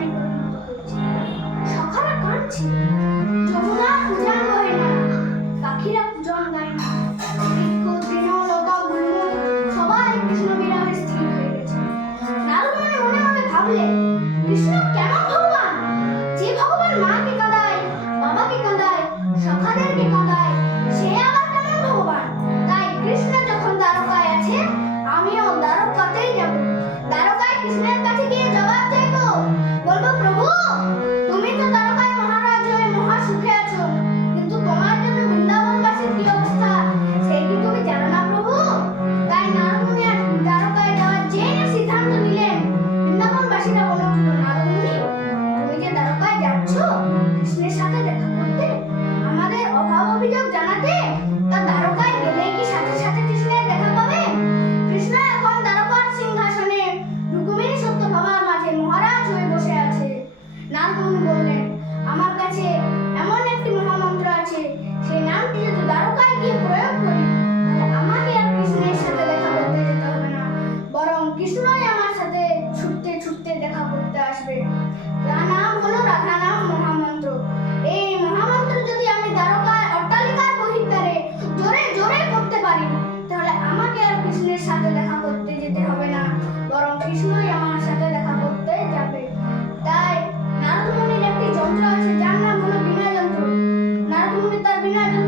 শাড়ি পরিণত করেছে সখারা কাঁদছে। যমুনা পূজার বহে না, পাখিরা পূজন গায় না। বৃক্ষ তৃণলতা গুল্ম সবাই কৃষ্ণ বিরামের স্ত্রী। Sabina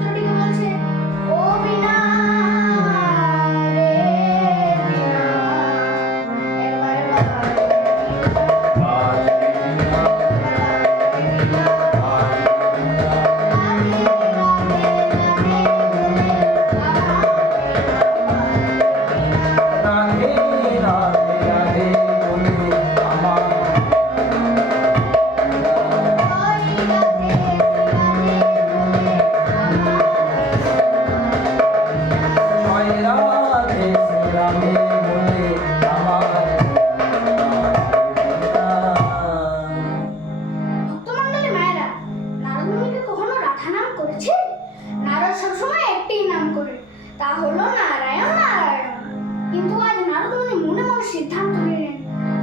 সিদ্ধান্ত নিলেন।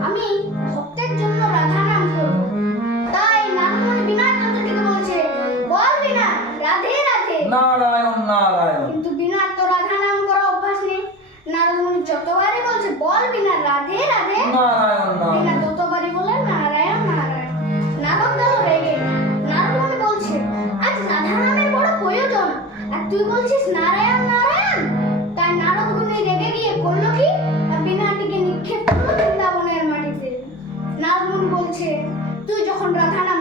আমি ভক্তের জন্য রাধা নাম করব। তাই নারায়ণ বিনা থেকে বলছে বল বিনা রাধে রাধে। নারায়ণ নারায়ণ। কিন্তু বিনা তো রাধা নাম করা অভ্যাস নেই। নারায়ণ যতবারই বলছে বল বিনা রাধে রাধে। নারায়ণ নারায়ণ। তুই যখন রাধা নাম